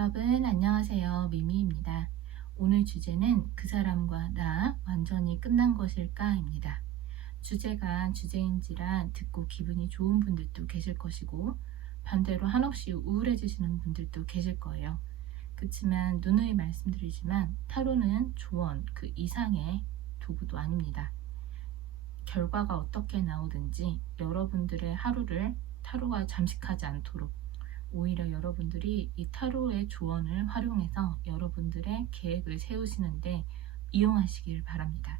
여러분 안녕하세요. 미미입니다. 오늘 주제는 그 사람과 나 완전히 끝난 것일까 입니다. 주제가 주제인지라 듣고 기분이 좋은 분들도 계실 것이고 반대로 한없이 우울해지시는 분들도 계실 거예요. 그렇지만 누누이 말씀드리지만 타로는 조언 그 이상의 도구도 아닙니다. 결과가 어떻게 나오든지 여러분들의 하루를 타로가 잠식하지 않도록 오히려 여러분들이 이 타로의 조언을 활용해서 여러분들의 계획을 세우시는데 이용하시길 바랍니다.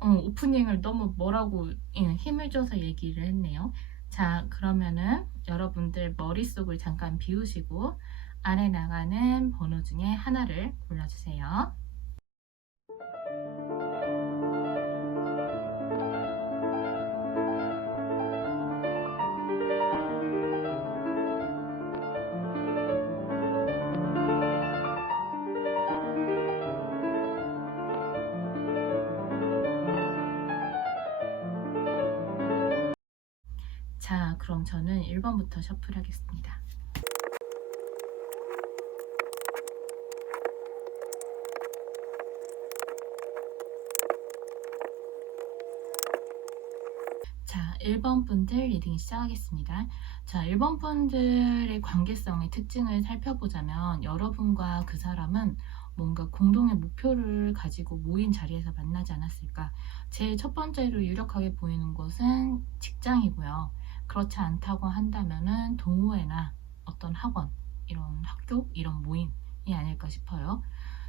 오프닝을 너무 뭐라고 힘을 줘서 얘기를 했네요. 자, 그러면은 여러분들 머릿속을 잠깐 비우시고 아래 나가는 번호 중에 하나를 골라주세요. 자, 그럼 저는 1번부터 셔플하겠습니다. 자, 1번 분들 리딩 시작하겠습니다. 자, 1번 분들의 관계성의 특징을 살펴보자면 여러분과 그 사람은 뭔가 공동의 목표를 가지고 모인 자리에서 만나지 않았을까. 제일 첫 번째로 유력하게 보이는 것은 직장이고요. 그렇지 않다고 한다면은 동호회나 어떤 학원, 이런 학교, 이런 모임이 아닐까 싶어요.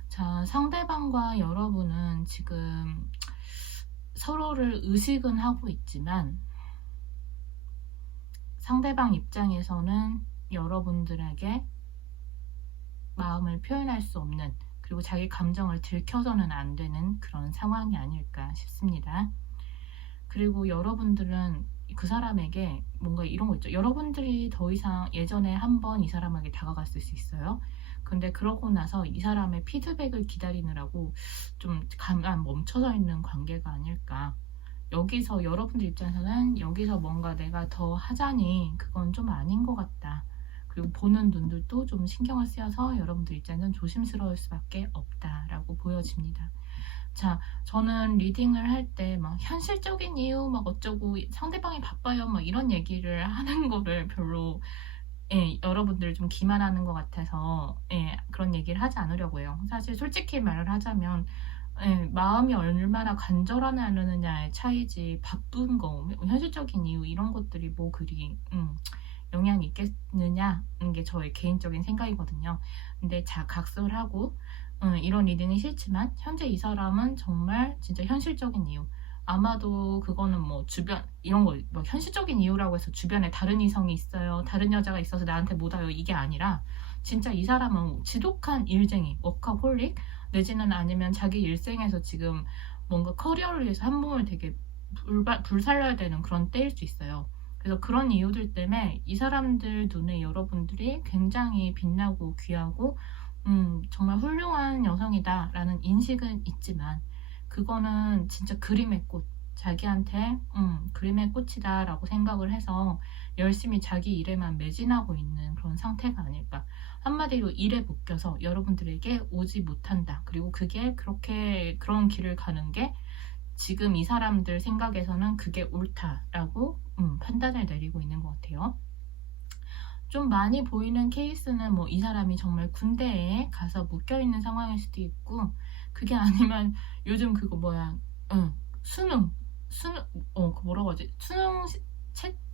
자, 상대방과 여러분은 지금 서로를 의식은 하고 있지만 상대방 입장에서는 여러분들에게 마음을 표현할 수 없는, 그리고 자기 감정을 들켜서는 안 되는 그런 상황이 아닐까 싶습니다. 그리고 여러분들은 그 사람에게 뭔가 이런 거 있죠. 여러분들이 더 이상 예전에 한번 이 사람에게 다가갔을 수 있어요. 근데 그러고 나서 이 사람의 피드백을 기다리느라고 좀 가만 멈춰서 있는 관계가 아닐까. 여기서 여러분들 입장에서는 여기서 뭔가 내가 더 하자니 그건 좀 아닌 것 같다. 그리고 보는 눈들도 좀 신경을 쓰여서 여러분들 입장에서는 조심스러울 수밖에 없다라고 보여집니다. 자, 저는 리딩을 할 때 막 현실적인 이유 막 어쩌고 상대방이 바빠요 막 이런 얘기를 하는 거를 별로 여러분들 좀 기만하는 것 같아서 그런 얘기를 하지 않으려고 해요. 사실 솔직히 말을 하자면 마음이 얼마나 간절하느냐의 차이지 바쁜 거, 현실적인 이유 이런 것들이 뭐 그리 영향이 있겠느냐는 게 저의 개인적인 생각이거든요. 근데 각설하고 이런 리딩이 싫지만 현재 이 사람은 정말 진짜 현실적인 이유, 아마도 그거는 뭐 주변 이런 거 뭐 현실적인 이유라고 해서 주변에 다른 이성이 있어요, 다른 여자가 있어서 나한테 못 와요, 이게 아니라 진짜 이 사람은 지독한 일쟁이, 워커홀릭, 내지는 아니면 자기 일생에서 지금 뭔가 커리어를 위해서 한 몸을 되게 불살려야 되는 그런 때일 수 있어요. 그래서 그런 이유들 때문에 이 사람들 눈에 여러분들이 굉장히 빛나고 귀하고 정말 훌륭한 여성이다 라는 인식은 있지만 그거는 진짜 그림의 꽃, 자기한테 그림의 꽃이다 라고 생각을 해서 열심히 자기 일에만 매진하고 있는 그런 상태가 아닐까. 한마디로 일에 묶여서 여러분들에게 오지 못한다. 그리고 그게 그렇게 그런 길을 가는 게 지금 이 사람들 생각에서는 그게 옳다라고 판단을 내리고 있는 것 같아요. 좀 많이 보이는 케이스는 뭐 이 사람이 정말 군대에 가서 묶여있는 상황일 수도 있고, 그게 아니면 요즘 그거 뭐야, 수능 그 뭐라고 하지, 수능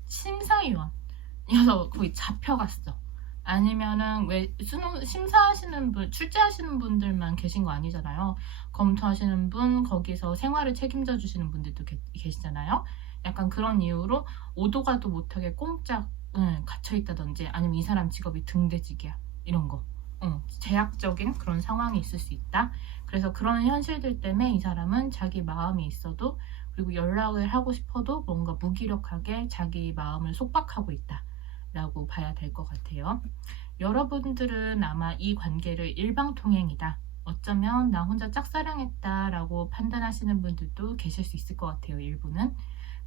심사위원이어서 거기 잡혀갔어. 아니면은 왜 수능 심사하시는 분, 출제하시는 분들만 계신 거 아니잖아요. 검토하시는 분, 거기서 생활을 책임져 주시는 분들도 계시잖아요. 약간 그런 이유로 오도 가도 못하게 꼼짝 갇혀있다든지, 아니면 이 사람 직업이 등대직이야, 이런 거 제약적인 그런 상황이 있을 수 있다. 그래서 그런 현실들 때문에 이 사람은 자기 마음이 있어도, 그리고 연락을 하고 싶어도 뭔가 무기력하게 자기 마음을 속박하고 있다 라고 봐야 될 것 같아요. 여러분들은 아마 이 관계를 일방통행이다, 어쩌면 나 혼자 짝사랑했다 라고 판단하시는 분들도 계실 수 있을 것 같아요, 일부는.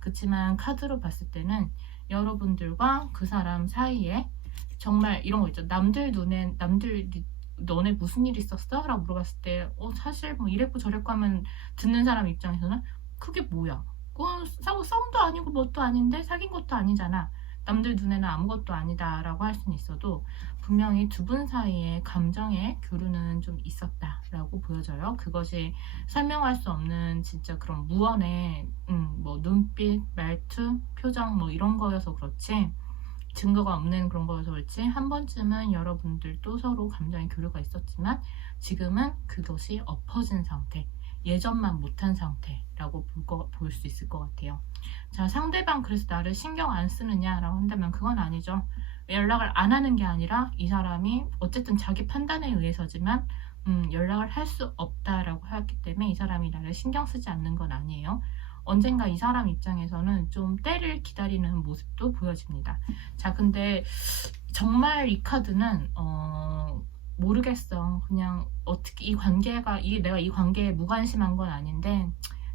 그렇지만 카드로 봤을 때는 여러분들과 그 사람 사이에 정말 이런 거 있죠. 남들 너네 무슨 일 있었어? 라고 물어봤을 때 사실 뭐 이랬고 저랬고 하면 듣는 사람 입장에서는 그게 뭐야? 그건 썸도 아니고 뭣도 아닌데 사귄 것도 아니잖아. 남들 눈에는 아무것도 아니다 라고 할 수는 있어도 분명히 두 분 사이에 감정의 교류는 좀 있었다라고 보여져요. 그것이 설명할 수 없는 진짜 그런 무언의 뭐 눈빛, 말투, 표정 뭐 이런 거여서 그렇지 증거가 없는 그런 거여서 그렇지 한 번쯤은 여러분들도 서로 감정의 교류가 있었지만 지금은 그것이 엎어진 상태, 예전만 못한 상태라고 볼 수 있을 것 같아요. 자, 상대방 그래서 나를 신경 안 쓰느냐라고 한다면 그건 아니죠. 연락을 안 하는 게 아니라 이 사람이 어쨌든 자기 판단에 의해서지만 연락을 할 수 없다라고 하였기 때문에 이 사람이 나를 신경 쓰지 않는 건 아니에요. 언젠가 이 사람 입장에서는 좀 때를 기다리는 모습도 보여집니다. 자, 근데 정말 이 카드는 모르겠어. 그냥 어떻게 이 관계가 내가 이 관계에 무관심한 건 아닌데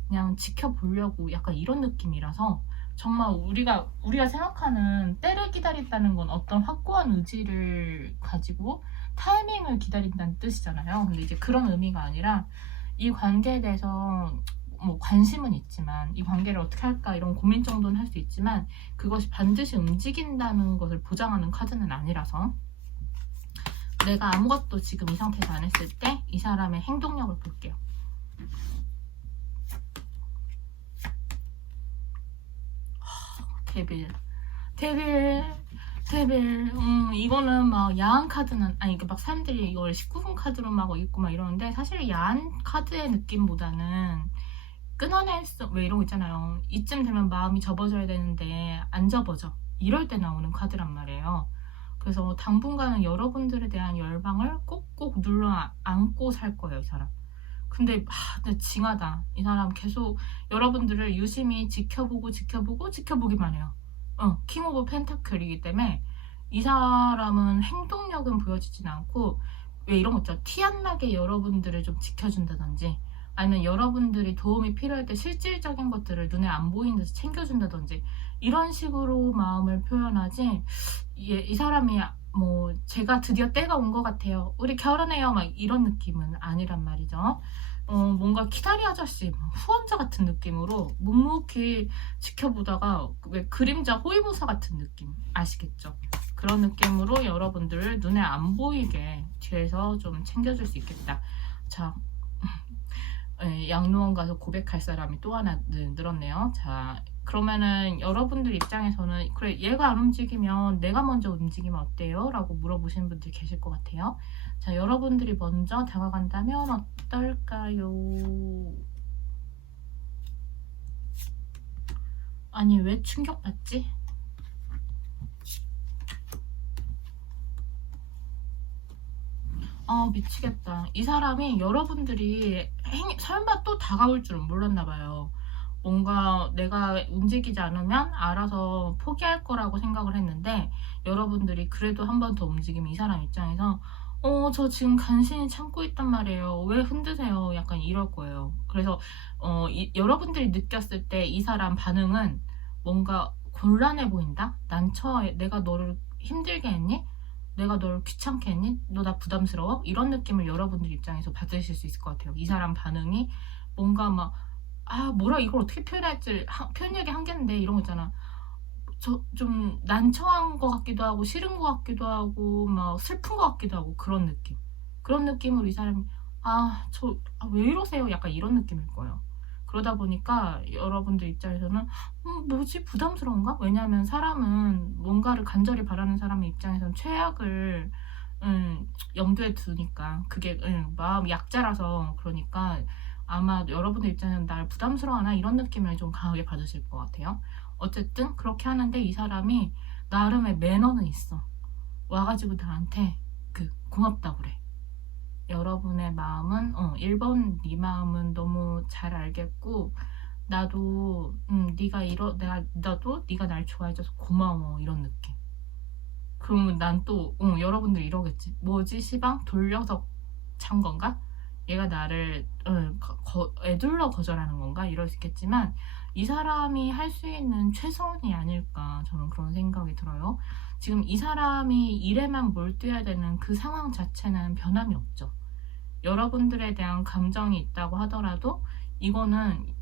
그냥 지켜보려고 약간 이런 느낌이라서 정말 우리가 생각하는 때를 기다린다는 건 어떤 확고한 의지를 가지고 타이밍을 기다린다는 뜻이잖아요. 근데 이제 그런 의미가 아니라 이 관계에 대해서 뭐 관심은 있지만 이 관계를 어떻게 할까 이런 고민 정도는 할 수 있지만 그것이 반드시 움직인다는 것을 보장하는 카드는 아니라서 내가 아무것도 지금 이 상태에서 안 했을 때 이 사람의 행동력을 볼게요. 데빌. 이거는 막 야한 카드는 아니 막 사람들이 이걸 19금 카드로 막 읽고 막 이러는데 사실 야한 카드의 느낌보다는 끊어낼 수 왜 이런 거 있잖아요. 이쯤 되면 마음이 접어져야 되는데 안 접어져. 이럴 때 나오는 카드란 말이에요. 그래서 당분간은 여러분들에 대한 열망을 꼭꼭 눌러 안고 살 거예요, 이 사람. 근데 징하다. 이 사람 계속 여러분들을 유심히 지켜보기만 해요. 킹 오브 펜타클이기 때문에 이 사람은 행동력은 보여지진 않고 왜 이런 거 있죠? 티 안 나게 여러분들을 좀 지켜준다든지 아니면 여러분들이 도움이 필요할 때 실질적인 것들을 눈에 안 보이는 데서 챙겨준다든지 이런 식으로 마음을 표현하지 이 사람이 뭐 제가 드디어 때가 온 것 같아요. 우리 결혼해요. 막 이런 느낌은 아니란 말이죠. 뭔가 키다리 아저씨 후원자 같은 느낌으로 묵묵히 지켜보다가 왜 그림자 호위무사 같은 느낌 아시겠죠? 그런 느낌으로 여러분들을 눈에 안 보이게 뒤에서 좀 챙겨줄 수 있겠다. 자, 양로원 가서 고백할 사람이 또 하나 늘었네요. 자, 그러면은 여러분들 입장에서는 그래 얘가 안 움직이면 내가 먼저 움직이면 어때요? 라고 물어보시는 분들이 계실 것 같아요. 자, 여러분들이 먼저 다가간다면 어떨까요? 아니 왜 충격받지? 미치겠다. 이 사람이 여러분들이 설마 또 다가올 줄은 몰랐나봐요. 뭔가 내가 움직이지 않으면 알아서 포기할 거라고 생각을 했는데 여러분들이 그래도 한 번 더 움직이면 이 사람 입장에서 저 지금 간신히 참고 있단 말이에요. 왜 흔드세요? 약간 이럴 거예요. 그래서 여러분들이 느꼈을 때 이 사람 반응은 뭔가 곤란해 보인다? 내가 너를 힘들게 했니? 내가 널 귀찮게 했니? 너 나 부담스러워? 이런 느낌을 여러분들 입장에서 받으실 수 있을 것 같아요. 이 사람 반응이 뭔가 막 뭐라 이걸 어떻게 표현할지 표현하기 한계인데 이런 거 있잖아. 좀 난처한 것 같기도 하고 싫은 것 같기도 하고 막 슬픈 것 같기도 하고 그런 느낌으로 이 사람이 왜 이러세요? 약간 이런 느낌일 거예요. 그러다 보니까 여러분들 입장에서는 뭐지? 부담스러운가? 왜냐하면 사람은 뭔가를 간절히 바라는 사람의 입장에서는 최악을 염두에 두니까 그게 마음 약자라서 그러니까 아마 여러분들 입장에서는 날 부담스러워하나 이런 느낌을 좀 강하게 받으실 것 같아요. 어쨌든 그렇게 하는데 이 사람이 나름의 매너는 있어. 와가지고 나한테 고맙다고 그래. 여러분의 마음은 1번 네 마음은 너무 잘 알겠고 나도 나도 네가 날 좋아해줘서 고마워 이런 느낌. 그러면 난 또 여러분들 이러겠지. 뭐지 시방 돌려서 찬 건가? 얘가 나를 애둘러 거절하는 건가? 이럴 수 있겠지만 이 사람이 할 수 있는 최선이 아닐까, 저는 그런 생각이 들어요. 지금 이 사람이 일에만 몰두해야 되는 그 상황 자체는 변함이 없죠. 여러분들에 대한 감정이 있다고 하더라도 이거는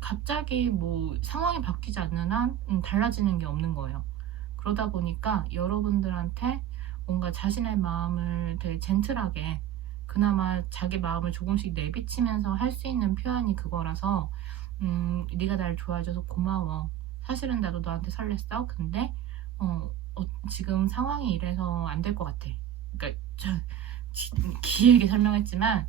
갑자기 뭐 상황이 바뀌지 않는 한 달라지는 게 없는 거예요. 그러다 보니까 여러분들한테 뭔가 자신의 마음을 되게 젠틀하게, 그나마 자기 마음을 조금씩 내비치면서 할 수 있는 표현이 그거라서, 네가 날 좋아해줘서 고마워. 사실은 나도 너한테 설렜어. 근데 지금 상황이 이래서 안 될 것 같아. 그러니까 길게 설명했지만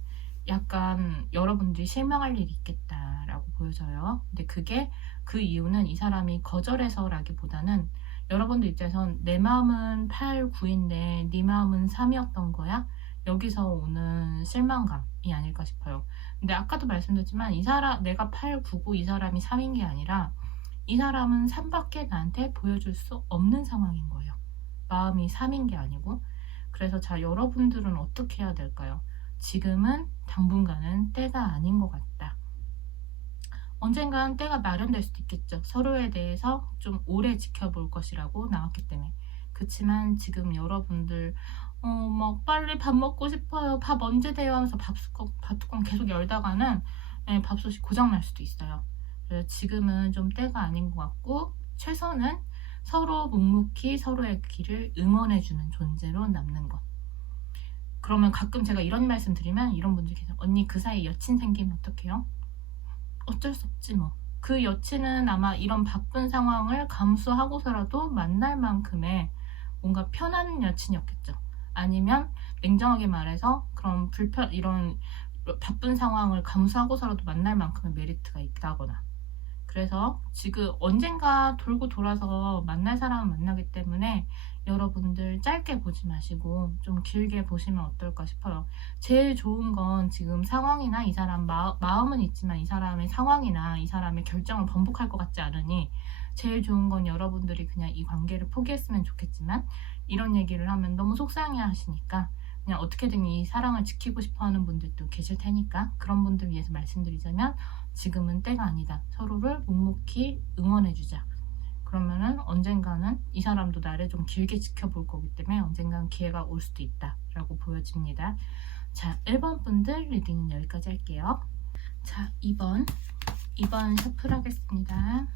약간 여러분들이 실망할 일이 있겠다라고 보여져요. 근데 그게, 그 이유는 이 사람이 거절해서라기보다는 여러분들 입장에선 내 마음은 8, 9인데 네 마음은 3이었던 거야? 여기서 오는 실망감이 아닐까 싶어요. 근데 아까도 말씀드렸지만 이 사람, 내가 8, 9고 이 사람이 3인 게 아니라 이 사람은 3밖에 나한테 보여줄 수 없는 상황인 거예요. 마음이 3인 게 아니고. 그래서 자, 여러분들은 어떻게 해야 될까요? 지금은 당분간은 때가 아닌 것 같다. 언젠간 때가 마련될 수도 있겠죠. 서로에 대해서 좀 오래 지켜볼 것이라고 나왔기 때문에. 그렇지만 지금 여러분들 막 빨리 밥 먹고 싶어요. 밥 언제 돼요? 하면서 밥뚜껑 계속 열다가는 밥솥이 고장날 수도 있어요. 그래서 지금은 좀 때가 아닌 것 같고, 최선은 서로 묵묵히 서로의 길을 응원해주는 존재로 남는 것. 그러면 가끔 제가 이런 말씀 드리면 이런 분들이 계세요. 언니, 그 사이에 여친 생기면 어떡해요? 어쩔 수 없지 뭐. 그 여친은 아마 이런 바쁜 상황을 감수하고서라도 만날 만큼의 뭔가 편한 여친이었겠죠. 아니면 냉정하게 말해서 그런 이런 바쁜 상황을 감수하고서라도 만날 만큼의 메리트가 있다거나. 그래서 지금 언젠가 돌고 돌아서 만날 사람을 만나기 때문에 여러분들 짧게 보지 마시고 좀 길게 보시면 어떨까 싶어요. 제일 좋은 건 지금 상황이나 이 사람 마음은 있지만 이 사람의 상황이나 이 사람의 결정을 번복할 것 같지 않으니, 제일 좋은 건 여러분들이 그냥 이 관계를 포기했으면 좋겠지만, 이런 얘기를 하면 너무 속상해 하시니까 그냥 어떻게든 이 사랑을 지키고 싶어 하는 분들도 계실 테니까, 그런 분들 위해서 말씀드리자면 지금은 때가 아니다. 서로를 묵묵히 응원해주자. 그러면은 언젠가는 이 사람도 나를 좀 길게 지켜볼 거기 때문에 언젠가는 기회가 올 수도 있다 라고 보여집니다. 자, 1번 분들 리딩은 여기까지 할게요. 자, 2번 셔플 하겠습니다.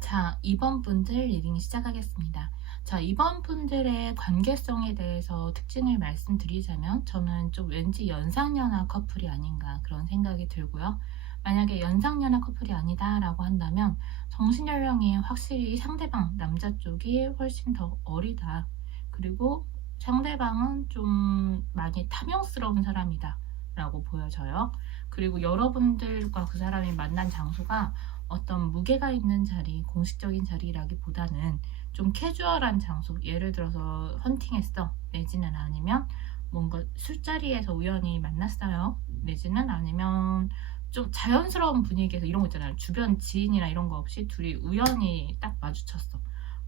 자, 2번 분들 리딩 시작하겠습니다. 자, 2번 분들의 관계성에 대해서 특징을 말씀드리자면 저는 좀 왠지 연상연하 커플이 아닌가 그런 생각이 들고요. 만약에 연상연하 커플이 아니다 라고 한다면 정신연령이 확실히 상대방, 남자 쪽이 훨씬 더 어리다. 그리고 상대방은 좀 많이 탐욕스러운 사람이다 라고 보여져요. 그리고 여러분들과 그 사람이 만난 장소가 어떤 무게가 있는 자리, 공식적인 자리라기보다는 좀 캐주얼한 장소, 예를 들어서 헌팅했어, 내지는 아니면 뭔가 술자리에서 우연히 만났어요, 내지는 아니면 좀 자연스러운 분위기에서, 이런 거 있잖아요, 주변 지인이나 이런 거 없이 둘이 우연히 딱 마주쳤어,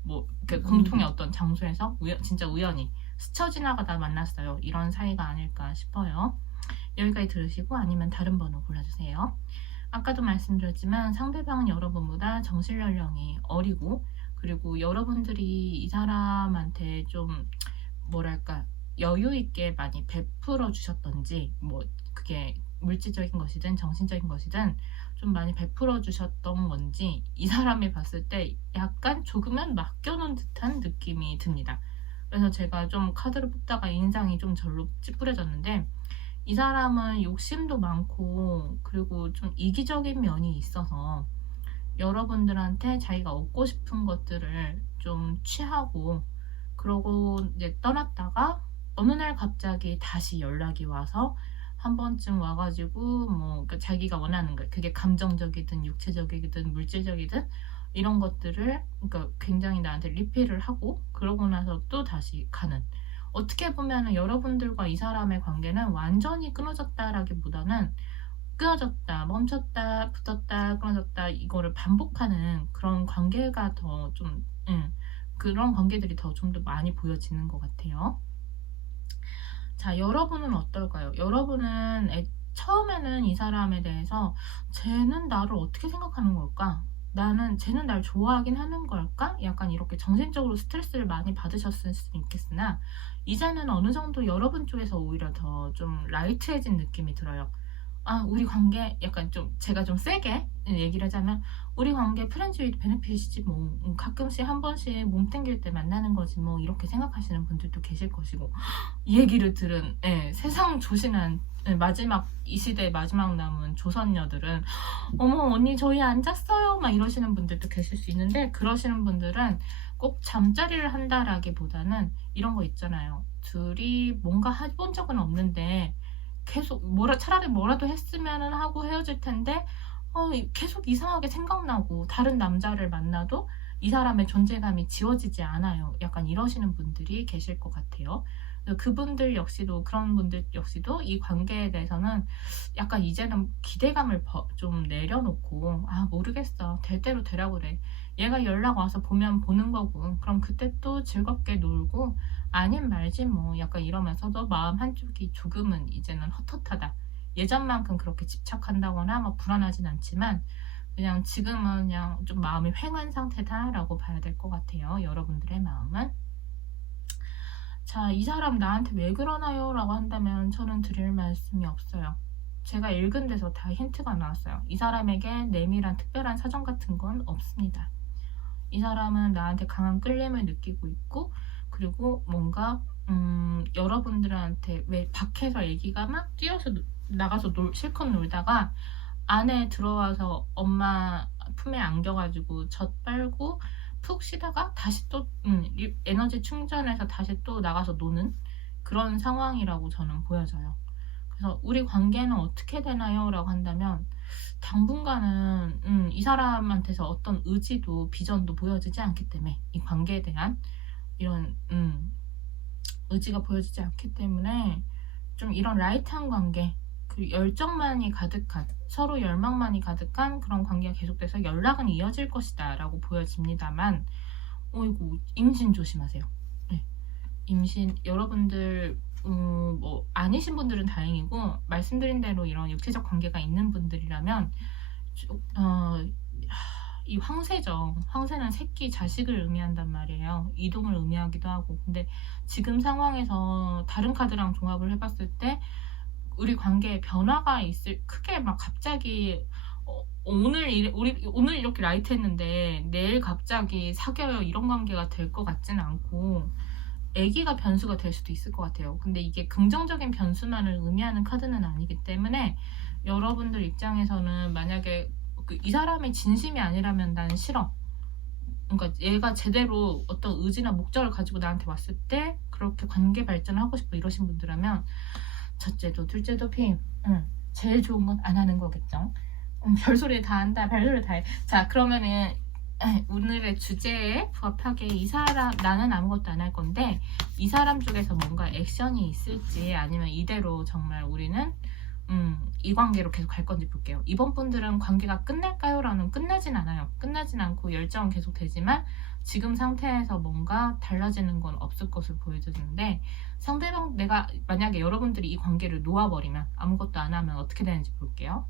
뭐 공통의 어떤 장소에서 진짜 우연히 스쳐 지나가다 만났어요. 이런 사이가 아닐까 싶어요. 여기까지 들으시고 아니면 다른 번호 골라주세요. 아까도 말씀드렸지만 상대방은 여러분보다 정신연령이 어리고, 그리고 여러분들이 이 사람한테 좀 뭐랄까 여유 있게 많이 베풀어 주셨던지, 뭐 그게 물질적인 것이든 정신적인 것이든 좀 많이 베풀어 주셨던 건지 이 사람이 봤을 때 약간 조금은 맡겨놓은 듯한 느낌이 듭니다. 그래서 제가 좀 카드를 뽑다가 인상이 좀 절로 찌푸려졌는데, 이 사람은 욕심도 많고 그리고 좀 이기적인 면이 있어서 여러분들한테 자기가 얻고 싶은 것들을 좀 취하고, 그러고 이제 떠났다가 어느 날 갑자기 다시 연락이 와서 한 번쯤 와가지고 뭐 그러니까 자기가 원하는 것, 그게 감정적이든 육체적이든 물질적이든 이런 것들을 그러니까 굉장히 나한테 리필을 하고, 그러고 나서 또 다시 가는, 어떻게 보면 여러분들과 이 사람의 관계는 완전히 끊어졌다라기보다는 끊어졌다, 멈췄다, 붙었다, 끊어졌다, 이거를 반복하는 그런 관계가 더 좀 그런 관계들이 더 좀 더 많이 보여지는 것 같아요. 자, 여러분은 어떨까요? 여러분은 처음에는 이 사람에 대해서 쟤는 나를 어떻게 생각하는 걸까? 쟤는 날 좋아하긴 하는 걸까? 약간 이렇게 정신적으로 스트레스를 많이 받으셨을 수도 있겠으나 이제는 어느 정도 여러분 쪽에서 오히려 더 좀 라이트해진 느낌이 들어요. 아, 우리 관계 약간 좀 제가 좀 세게 얘기를 하자면 우리 관계 프렌즈 위드 베네핏이지 뭐 가끔씩 한 번씩 몸 땡길 때 만나는 거지 뭐 이렇게 생각하시는 분들도 계실 것이고 이 얘기를 들은 세상 조신한 마지막 이 시대의 마지막 남은 조선녀들은 어머 언니 저희 안 잤어요 막 이러시는 분들도 계실 수 있는데 그러시는 분들은 꼭 잠자리를 한다라기보다는 이런 거 있잖아요. 둘이 뭔가 해본 적은 없는데 계속 차라리 뭐라도 했으면 하고 헤어질 텐데 계속 이상하게 생각나고 다른 남자를 만나도 이 사람의 존재감이 지워지지 않아요. 약간 이러시는 분들이 계실 것 같아요. 그분들 역시도 그런 분들 역시도 이 관계에 대해서는 약간 이제는 기대감을 좀 내려놓고 아 모르겠어 될 대로 되라고 그래 얘가 연락 와서 보면 보는 거고 그럼 그때 또 즐겁게 놀고 아님 말지 뭐 약간 이러면서도 마음 한쪽이 조금은 이제는 헛헛하다 예전만큼 그렇게 집착한다거나 막 불안하진 않지만 그냥 지금은 그냥 좀 마음이 휑한 상태다라고 봐야 될 것 같아요. 여러분들의 마음은. 자, 이 사람 나한테 왜 그러나요? 라고 한다면 저는 드릴 말씀이 없어요. 제가 읽은 데서 다 힌트가 나왔어요. 이 사람에게 내밀한 특별한 사정 같은 건 없습니다. 이 사람은 나한테 강한 끌림을 느끼고 있고 그리고 뭔가 여러분들한테 왜 밖에서 애기가 막 뛰어서 나가서 실컷 놀다가 안에 들어와서 엄마 품에 안겨가지고 젖 빨고 푹 쉬다가 다시 또 에너지 충전해서 다시 또 나가서 노는 그런 상황이라고 저는 보여져요. 그래서 우리 관계는 어떻게 되나요? 라고 한다면 당분간은 이 사람한테서 어떤 의지도 비전도 보여지지 않기 때문에 이 관계에 대한 이런 의지가 보여지지 않기 때문에 좀 이런 라이트한 관계 그리고 열정만이 가득한 서로 열망만이 가득한 그런 관계가 계속돼서 연락은 이어질 것이다 라고 보여집니다만 어이구 임신 조심하세요. 네. 임신 여러분들 뭐 아니신 분들은 다행이고 말씀드린 대로 이런 육체적 관계가 있는 분들이라면 이 황새죠. 황새는 새끼 자식을 의미한단 말이에요. 이동을 의미하기도 하고 근데 지금 상황에서 다른 카드랑 종합을 해봤을 때 우리 관계에 변화가 크게 막 갑자기 오늘 이렇게 라이트했는데 내일 갑자기 사겨요 이런 관계가 될 것 같지는 않고 아기가 변수가 될 수도 있을 것 같아요. 근데 이게 긍정적인 변수만을 의미하는 카드는 아니기 때문에 여러분들 입장에서는 만약에 이 사람의 진심이 아니라면 난 싫어. 그러니까 얘가 제대로 어떤 의지나 목적을 가지고 나한테 왔을 때 그렇게 관계 발전을 하고 싶어 이러신 분들라면 첫째도 둘째도 피임. 제일 좋은 건 안 하는 거겠죠. 별소리 다 한다. 별소리 다 해. 자, 그러면은 오늘의 주제에 부합하게 이 사람 나는 아무것도 안 할 건데 이 사람 쪽에서 뭔가 액션이 있을지 아니면 이대로 정말 우리는 이 관계로 계속 갈 건지 볼게요. 이번 분들은 관계가 끝날까요? 라는 끝나진 않아요. 끝나진 않고 열정은 계속 되지만 지금 상태에서 뭔가 달라지는 건 없을 것으로 보여지는데 상대방 내가 만약에 여러분들이 이 관계를 놓아버리면 아무것도 안 하면 어떻게 되는지 볼게요.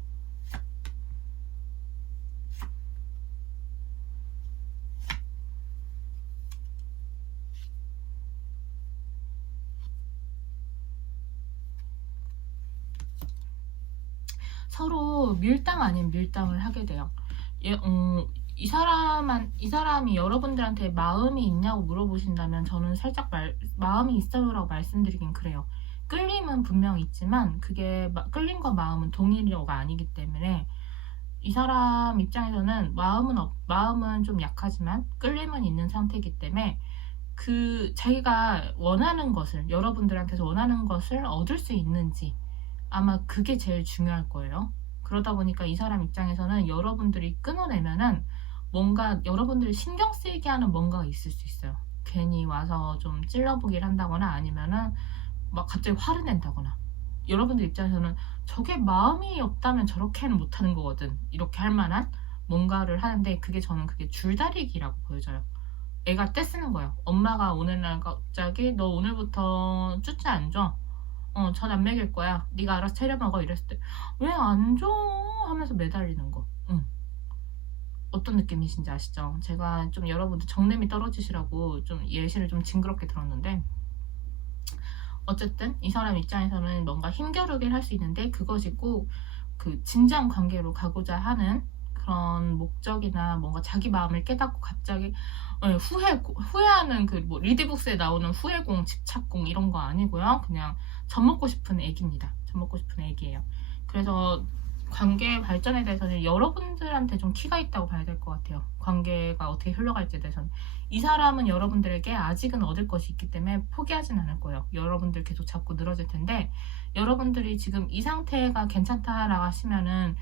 서로 밀당 아닌 밀당을 하게 돼요. 이 사람이 여러분들한테 마음이 있냐고 물어보신다면 저는 살짝 마음이 있어요라고 말씀드리긴 그래요. 끌림은 분명 있지만 그게 끌림과 마음은 동일어가 아니기 때문에 이 사람 입장에서는 마음은 좀 약하지만 끌림은 있는 상태이기 때문에 자기가 원하는 것을 여러분들한테서 원하는 것을 얻을 수 있는지 아마 그게 제일 중요할 거예요. 그러다 보니까 이 사람 입장에서는 여러분들이 끊어내면은 뭔가 여러분들이 신경 쓰이게 하는 뭔가가 있을 수 있어요. 괜히 와서 좀 찔러보기를 한다거나 아니면은 막 갑자기 화를 낸다거나 여러분들 입장에서는 저게 마음이 없다면 저렇게는 못하는 거거든 이렇게 할 만한 뭔가를 하는데 저는 그게 줄다리기라고 보여져요. 애가 떼쓰는 거예요. 엄마가 오는 날 갑자기 너 오늘부터 쭈쭈 안 줘. 전 안 먹일 거야. 네가 알아서 차려 먹어. 이랬을 때 왜 안 줘? 하면서 매달리는 거. 어떤 느낌이신지 아시죠? 제가 좀 여러분들 정냄이 떨어지시라고 좀 예시를 좀 징그럽게 들었는데, 어쨌든 이 사람 입장에서는 뭔가 힘겨루기를 할 수 있는데 그것이 꼭 그 진지한 관계로 가고자 하는 그런 목적이나 뭔가 자기 마음을 깨닫고 갑자기 후회하는 그 뭐 리디북스에 나오는 후회공, 집착공 이런 거 아니고요. 그냥 젖 먹고 싶은 애기입니다. 젖 먹고 싶은 애기예요. 그래서 관계 발전에 대해서는 여러분들한테 좀 키가 있다고 봐야 될 것 같아요. 관계가 어떻게 흘러갈지에 대해서는. 이 사람은 여러분들에게 아직은 얻을 것이 있기 때문에 포기하진 않을 거예요. 여러분들 계속 잡고 늘어질 텐데, 여러분들이 지금 이 상태가 괜찮다라고 하시면은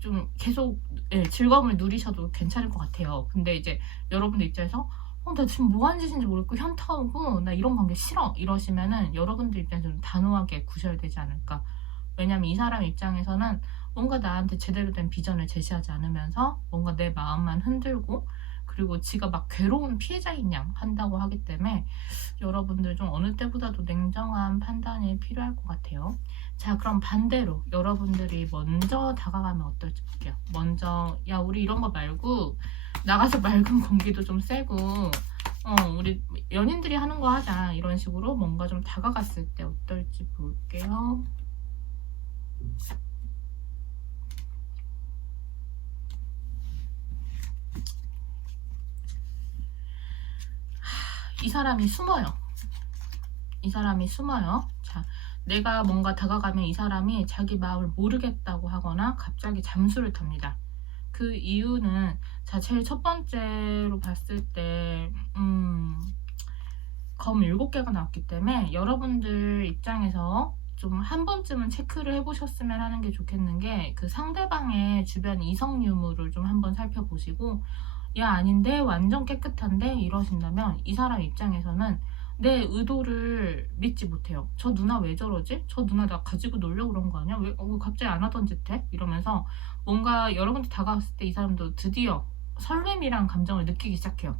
좀 계속 즐거움을 누리셔도 괜찮을 것 같아요. 근데 이제 여러분들 입장에서 나 지금 뭐 하는 짓인지 모르겠고 현타 오고 나 이런 관계 싫어 이러시면은 여러분들 입장에서 좀 단호하게 구셔야 되지 않을까. 왜냐면 이 사람 입장에서는 뭔가 나한테 제대로 된 비전을 제시하지 않으면서 뭔가 내 마음만 흔들고, 그리고 지가 막 괴로운 피해자인 양 한다고 하기 때문에 여러분들 좀 어느 때보다도 냉정한 판단이 필요할 것 같아요. 자, 그럼 반대로 여러분들이 먼저 다가가면 어떨지 볼게요. 먼저 야 우리 이런 거 말고 나가서 맑은 공기도 좀 쐬고 우리 연인들이 하는 거 하자, 이런 식으로 뭔가 좀 다가갔을 때 어떨지 볼게요. 이 사람이 숨어요. 이 사람이 숨어요. 자, 내가 뭔가 다가가면 이 사람이 자기 마음을 모르겠다고 하거나 갑자기 잠수를 탑니다. 그 이유는, 자, 제일 첫 번째로 봤을 때 검 7개가 나왔기 때문에 여러분들 입장에서 좀 한 번쯤은 체크를 해보셨으면 하는 게 좋겠는 게, 그 상대방의 주변 이성 유무를 좀 한번 살펴보시고, 야 아닌데 완전 깨끗한데 이러신다면 이 사람 입장에서는 내 의도를 믿지 못해요. 저 누나 왜 저러지? 저 누나 나 가지고 놀려고 그런 거 아니야? 왜 갑자기 안 하던 짓 해? 이러면서 뭔가 여러분들 다가왔을 때 이 사람도 드디어 설렘이란 감정을 느끼기 시작해요.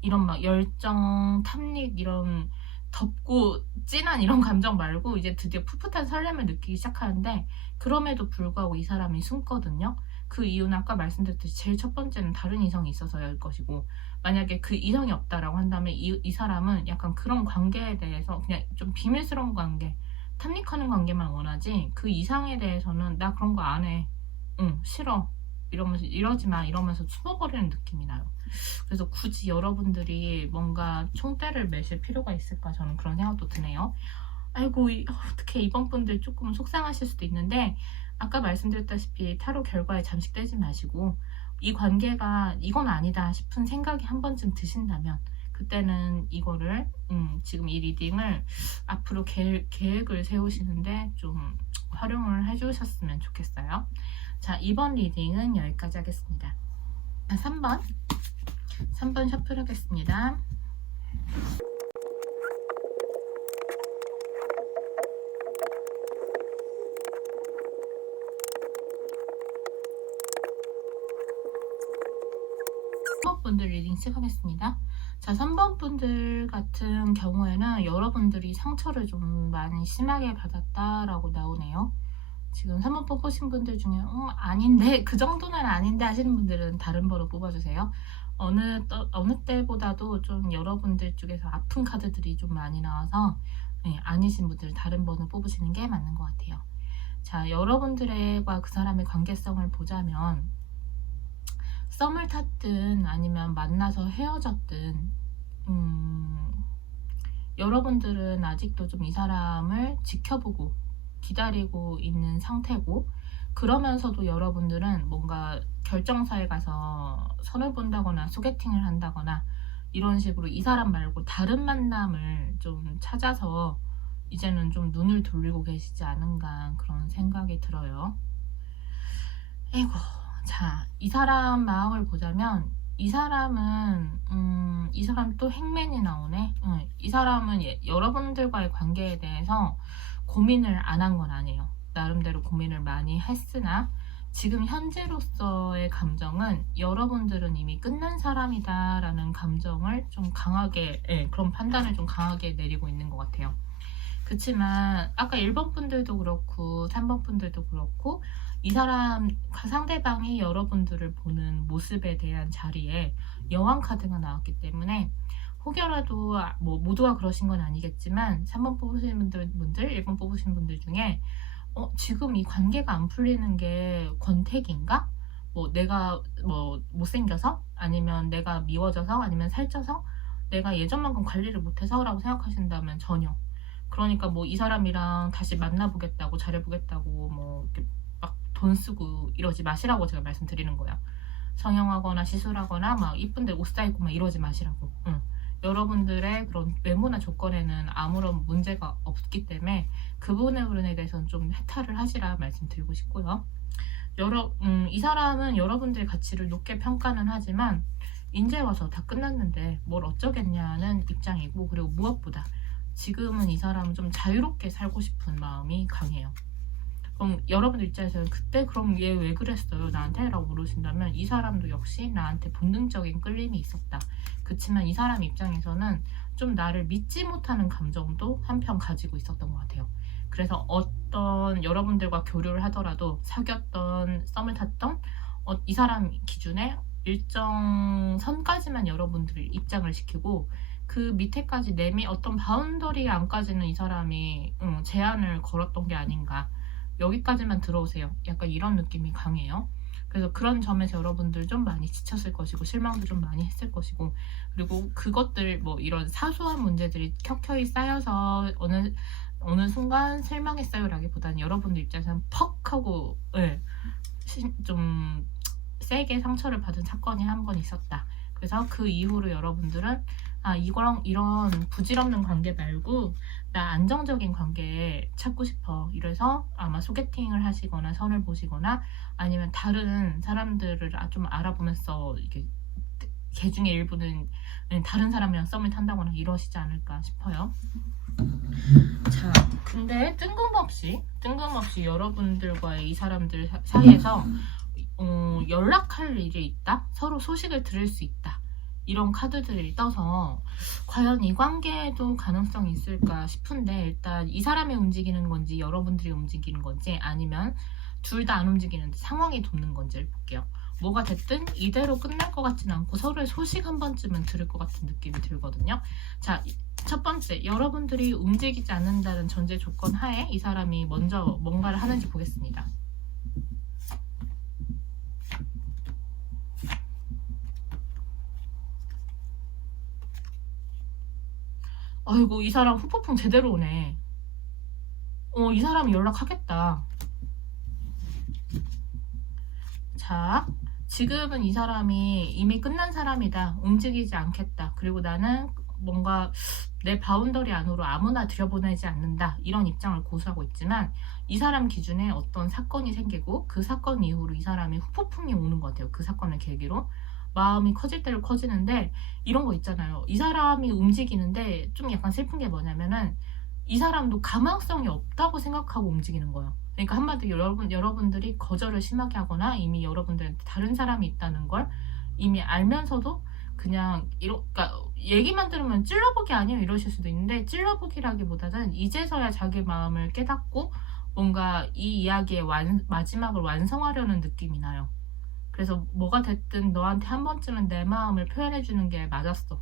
이런 막 열정, 탐닉, 이런 덥고 진한 이런 감정 말고 이제 드디어 풋풋한 설렘을 느끼기 시작하는데, 그럼에도 불구하고 이 사람이 숨거든요. 그 이유는 아까 말씀드렸듯이 제일 첫 번째는 다른 이성이 있어서일 것이고, 만약에 그 이성이 없다라고 한다면 이 사람은 약간 그런 관계에 대해서 그냥 좀 비밀스러운 관계, 탐닉하는 관계만 원하지 그 이상에 대해서는 나 그런 거 안 해, 싫어, 이러면서 이러지 마 이러면서 숨어버리는 느낌이 나요. 그래서 굳이 여러분들이 뭔가 총대를 매실 필요가 있을까, 저는 그런 생각도 드네요. 아이고 어떻게 이번 분들 조금 속상하실 수도 있는데, 아까 말씀드렸다시피 타로 결과에 잠식되지 마시고, 이 관계가 이건 아니다 싶은 생각이 한 번쯤 드신다면 그때는 이거를 지금 이 리딩을 앞으로 계획을 세우시는데 좀 활용을 해주셨으면 좋겠어요. 자, 이번 리딩은 여기까지 하겠습니다. 자, 3번 셔플 하겠습니다. 분들 리딩 시작하겠습니다. 자, 3번 분들 같은 경우에는 여러분들이 상처를 좀 많이 심하게 받았다라고 나오네요. 지금 3번 뽑으신 분들 중에 아닌데, 그 정도는 아닌데 하시는 분들은 다른 번호 뽑아주세요. 어느 때보다도 좀 여러분들 쪽에서 아픈 카드들이 좀 많이 나와서 아니신 분들 다른 번호 뽑으시는 게 맞는 것 같아요. 자, 여러분들과 그 사람의 관계성을 보자면, 썸을 탔든 아니면 만나서 헤어졌든 여러분들은 아직도 좀 이 사람을 지켜보고 기다리고 있는 상태고, 그러면서도 여러분들은 뭔가 결정사에 가서 선을 본다거나 소개팅을 한다거나 이런 식으로 이 사람 말고 다른 만남을 좀 찾아서 이제는 좀 눈을 돌리고 계시지 않은가, 그런 생각이 들어요. 에이고. 자, 이 사람 마음을 보자면, 이 사람은 이 사람 또 행맨이 나오네. 이 사람은 여러분들과의 관계에 대해서 고민을 안 한 건 아니에요. 나름대로 고민을 많이 했으나 지금 현재로서의 감정은 여러분들은 이미 끝난 사람이다 라는 감정을 좀 강하게, 그런 판단을 좀 강하게 내리고 있는 것 같아요. 그치만 아까 1번 분들도 그렇고 3번 분들도 그렇고 이 사람 상대방이 여러분들을 보는 모습에 대한 자리에 여왕 카드가 나왔기 때문에 혹여라도 뭐 모두가 그러신 건 아니겠지만 3번 뽑으신 분들 1번 뽑으신 분들 중에 지금 이 관계가 안 풀리는 게 권태기인가? 뭐 내가 뭐 못생겨서? 아니면 내가 미워져서? 아니면 살쪄서? 내가 예전만큼 관리를 못해서라고 생각하신다면 전혀. 그러니까 뭐 이 사람이랑 다시 만나보겠다고 잘해보겠다고 뭐 이렇게 막 돈 쓰고 이러지 마시라고 제가 말씀드리는 거예요. 성형하거나 시술하거나 막 이쁜데 옷 사입고 막 이러지 마시라고. 응. 여러분들의 그런 외모나 조건에는 아무런 문제가 없기 때문에 그 부분에 대해서는 좀 해탈을 하시라 말씀드리고 싶고요. 이 사람은 여러분들의 가치를 높게 평가는 하지만 이제 와서 다 끝났는데 뭘 어쩌겠냐는 입장이고, 그리고 무엇보다 지금은 이 사람은 좀 자유롭게 살고 싶은 마음이 강해요. 그럼 여러분들 입장에서는 그때 그럼 얘 왜 그랬어요 나한테? 라고 물으신다면 이 사람도 역시 나한테 본능적인 끌림이 있었다. 그치만 이 사람 입장에서는 좀 나를 믿지 못하는 감정도 한편 가지고 있었던 것 같아요. 그래서 어떤 여러분들과 교류를 하더라도 사귀었던 썸을 탔던 이 사람 기준에 일정 선까지만 여러분들을 입장을 시키고 그 밑에까지 어떤 바운더리 안까지는 이 사람이 제한을 걸었던 게 아닌가. 여기까지만 들어오세요. 약간 이런 느낌이 강해요. 그래서 그런 점에서 여러분들 좀 많이 지쳤을 것이고 실망도 좀 많이 했을 것이고, 그리고 그것들 뭐 이런 사소한 문제들이 켜켜이 쌓여서 어느 순간 실망했어요 라기보다는 여러분들 입장에서는 퍽 하고 좀 세게 상처를 받은 사건이 한 번 있었다. 그래서 그 이후로 여러분들은 이런 부질없는 관계 말고 나 안정적인 관계 찾고 싶어. 이래서 아마 소개팅을 하시거나 선을 보시거나 아니면 다른 사람들을 좀 알아보면서 이렇게 개 중에 일부는 다른 사람이랑 썸을 탄다거나 이러시지 않을까 싶어요. 자, 근데 뜬금없이 여러분들과의 이 사람들 사이에서 연락할 일이 있다? 서로 소식을 들을 수 있다. 이런 카드들이 떠서 과연 이 관계에도 가능성이 있을까 싶은데, 일단 이 사람이 움직이는 건지 여러분들이 움직이는 건지 아니면 둘 다 안 움직이는데 상황이 돕는 건지를 볼게요. 뭐가 됐든 이대로 끝날 것 같지는 않고 서로의 소식 한 번쯤은 들을 것 같은 느낌이 들거든요. 자, 첫 번째, 여러분들이 움직이지 않는다는 전제 조건 하에 이 사람이 먼저 뭔가를 하는지 보겠습니다. 아이고, 이 사람 후폭풍 제대로 오네. 이 사람이 연락하겠다. 자, 지금은 이 사람이 이미 끝난 사람이다. 움직이지 않겠다. 그리고 나는 뭔가 내 바운더리 안으로 아무나 들여보내지 않는다. 이런 입장을 고수하고 있지만 이 사람 기준에 어떤 사건이 생기고 그 사건 이후로 이 사람이 후폭풍이 오는 것 같아요. 그 사건을 계기로. 마음이 커질 대로 커지는데 이런 거 있잖아요. 이 사람이 움직이는데 좀 약간 슬픈 게 뭐냐면은 이 사람도 가망성이 없다고 생각하고 움직이는 거예요. 그러니까 한마디로 여러분들이 거절을 심하게 하거나 이미 여러분들한테 다른 사람이 있다는 걸 이미 알면서도 그냥 그러니까 얘기만 들으면 찔러보기 아니에요 이러실 수도 있는데, 찔러보기라기보다는 이제서야 자기 마음을 깨닫고 뭔가 이 이야기의 마지막을 완성하려는 느낌이 나요. 그래서 뭐가 됐든 너한테 한 번쯤은 내 마음을 표현해주는 게 맞았어.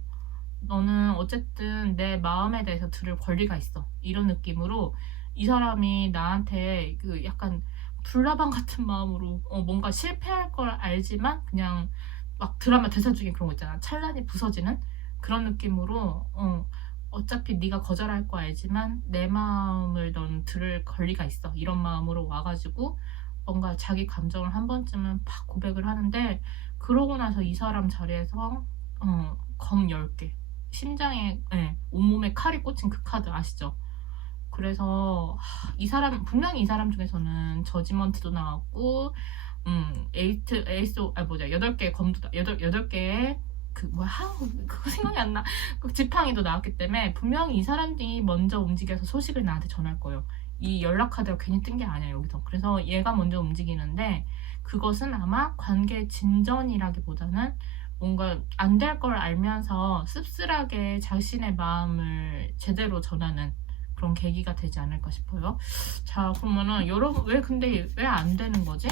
너는 어쨌든 내 마음에 대해서 들을 권리가 있어. 이런 느낌으로 이 사람이 나한테 그 약간 불나방 같은 마음으로 뭔가 실패할 걸 알지만 그냥 막 드라마 대사 중에 그런 거 있잖아. 찬란히 부서지는 그런 느낌으로 어차피 네가 거절할 거 알지만 내 마음을 넌 들을 권리가 있어. 이런 마음으로 와가지고 뭔가 자기 감정을 한 번쯤은 팍 고백을 하는데, 그러고 나서 이 사람 자리에서 검 10개 심장에 온몸에 칼이 꽂힌 그 카드 아시죠? 그래서 이 사람 분명히 이 사람 중에서는 저지먼트도 나왔고 에이스 8개 검도 8개의 그거 생각이 안 나. 그 지팡이도 나왔기 때문에 분명히 이 사람이 먼저 움직여서 소식을 나한테 전할 거예요. 이 연락 카드가 괜히 뜬 게 아니야 여기서. 그래서 얘가 먼저 움직이는데 그것은 아마 관계 진전이라기보다는 뭔가 안 될 걸 알면서 씁쓸하게 자신의 마음을 제대로 전하는 그런 계기가 되지 않을까 싶어요. 자, 그러면은 여러분 근데 왜 안 되는 거지?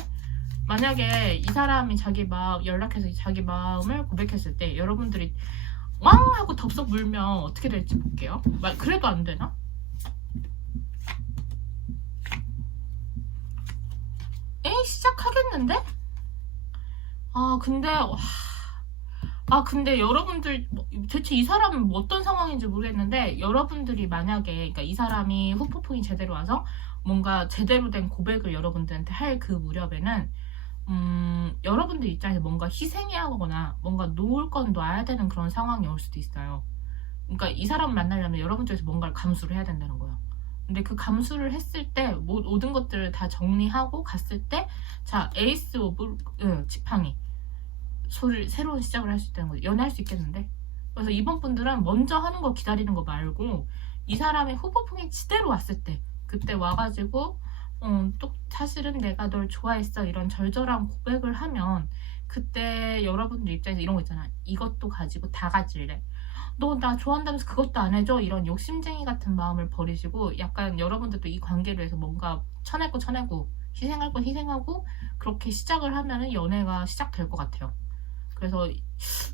만약에 이 사람이 연락해서 자기 마음을 고백했을 때 여러분들이 왕 하고 덥석 물면 어떻게 될지 볼게요. 그래도 안 되나? 시작하겠는데? 근데 여러분들 대체 이 사람은 어떤 상황인지 모르겠는데, 여러분들이 만약에 그러니까 이 사람이 후폭풍이 제대로 와서 뭔가 제대로 된 고백을 여러분들한테 할 그 무렵에는 여러분들 입장에서 뭔가 희생해야 하거나 뭔가 놓을 건 놔야 되는 그런 상황이 올 수도 있어요. 그러니까 이 사람을 만나려면 여러분 쪽에서 뭔가를 감수를 해야 된다는 거예요. 근데 그 감수를 했을 때 모든 것들을 다 정리하고 갔을 때, 자, 에이스 오브 지팡이 새로운 시작을 할 수 있다는 거죠. 연애할 수 있겠는데? 그래서 이번 분들은 먼저 하는 거 기다리는 거 말고 이 사람의 후보풍이 지대로 왔을 때 그때 와가지고 또 사실은 내가 널 좋아했어 이런 절절한 고백을 하면, 그때 여러분들 입장에서 이런 거 있잖아. 이것도 가지고 다 가질래. 너 나 좋아한다면서 그것도 안 해줘? 이런 욕심쟁이 같은 마음을 버리시고, 약간 여러분들도 이 관계를 위해서 뭔가 쳐낼 거 쳐내고 희생할 거 희생하고 그렇게 시작을 하면은 연애가 시작될 것 같아요. 그래서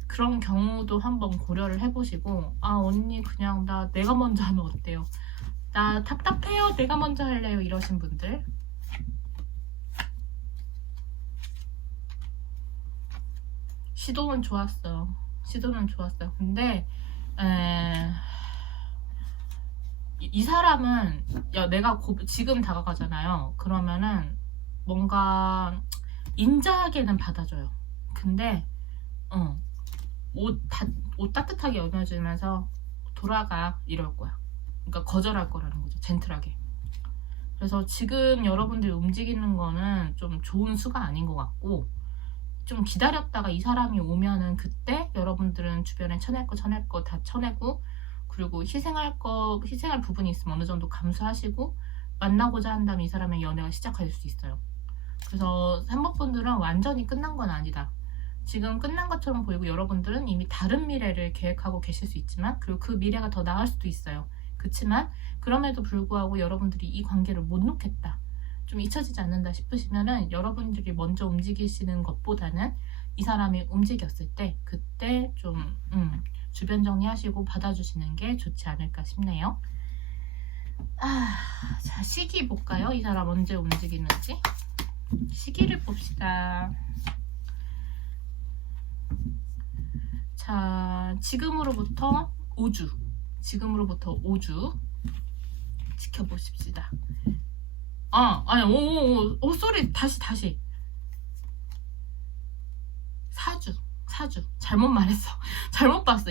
그런 경우도 한번 고려를 해보시고, 언니 그냥 내가 먼저 하면 어때요? 나 답답해요. 내가 먼저 할래요. 이러신 분들. 시도는 좋았어요. 근데 이 사람은 내가 지금 다가가잖아요. 그러면은 뭔가 인자하게는 받아줘요. 근데 옷 따뜻하게 여며주면서 돌아가 이럴 거야. 그러니까 거절할 거라는 거죠. 젠틀하게. 그래서 지금 여러분들이 움직이는 거는 좀 좋은 수가 아닌 것 같고, 좀 기다렸다가 이 사람이 오면은 그때 여러분들은 주변에 쳐낼 거 다 쳐내고, 그리고 희생할 부분이 있으면 어느 정도 감수하시고 만나고자 한다면 이 사람의 연애가 시작할 수 있어요. 그래서 3번 분들은 완전히 끝난 건 아니다. 지금 끝난 것처럼 보이고 여러분들은 이미 다른 미래를 계획하고 계실 수 있지만, 그리고 그 미래가 더 나을 수도 있어요. 그렇지만 그럼에도 불구하고 여러분들이 이 관계를 못 놓겠다, 좀 잊혀지지 않는다 싶으시면은 여러분들이 먼저 움직이시는 것보다는 이 사람이 움직였을 때 그때 좀 주변 정리하시고 받아주시는 게 좋지 않을까 싶네요. 자, 시기 볼까요? 이 사람 언제 움직이는지 시기를 봅시다. 자, 지금으로부터 5주 지켜보십시다. 쏘리. 다시 4주 잘못 말했어. 잘못 봤어.